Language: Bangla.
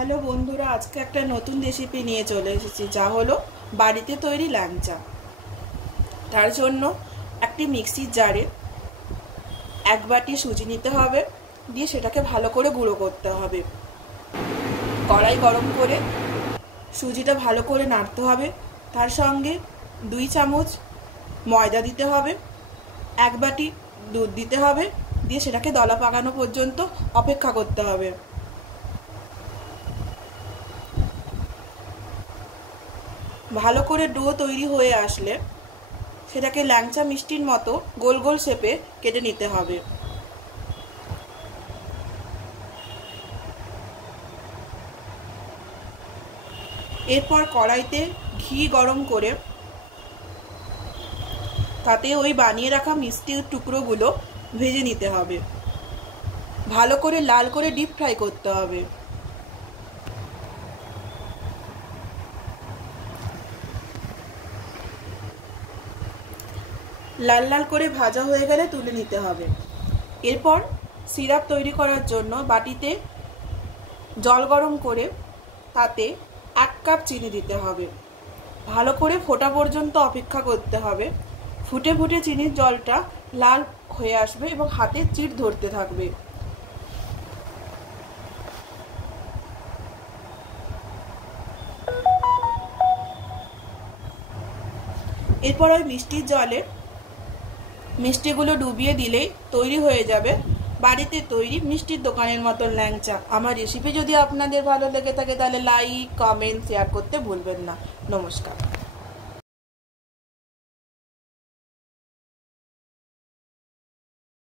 হ্যালো বন্ধুরা, আজকে একটা নতুন রেসিপি নিয়ে চলে এসেছি, যা হলো বাড়িতে তৈরি ল্যাংচা। তার জন্য একটি মিক্সির জারে 1 বাটি সুজি নিতে হবে, দিয়ে সেটাকে ভালো করে গুঁড়ো করতে হবে। কড়াই গরম করে সুজিটা ভালো করে নাড়তে হবে, তার সঙ্গে 2 চামচ ময়দা দিতে হবে, 1 বাটি দুধ দিতে হবে, দিয়ে সেটাকে দলা পাকানো পর্যন্ত অপেক্ষা করতে হবে। ভালো করে ডো তৈরি হয়ে আসলে সেটাকে ল্যাংচা মিষ্টির মতো গোল গোল শেপে কেটে নিতে হবে। এরপর কড়াইতে ঘি গরম করে তাতে ওই বানিয়ে রাখা মিষ্টির টুকরোগুলো ভেজে নিতে হবে। ভালো করে লাল করে ডিপ ফ্রাই করতে হবে। লাল লাল করে ভাজা হয়ে গেলে তুলে নিতে হবে। এরপর সিরাপ তৈরি করার জন্য বাটিতে জল গরম করে তাতে 1 কাপ চিনি দিতে হবে। ভালো করে ফোটা পর্যন্ত অপেক্ষা করতে হবে। ফুটে ফুটে চিনির জলটা লাল হয়ে আসবে এবং হাতে চিড় ধরতে থাকবে। এরপর ওই মিষ্টির জলে মিষ্টিগুলো ডুবিয়ে দিলেই তৈরি হয়ে যাবে বাড়িতে তৈরি মিষ্টির দোকানের মতন ল্যাংচা। আমার রেসিপি যদি আপনাদের ভালো লেগে থাকে তাহলে লাইক, কমেন্ট, শেয়ার করতে ভুলবেন না। নমস্কার।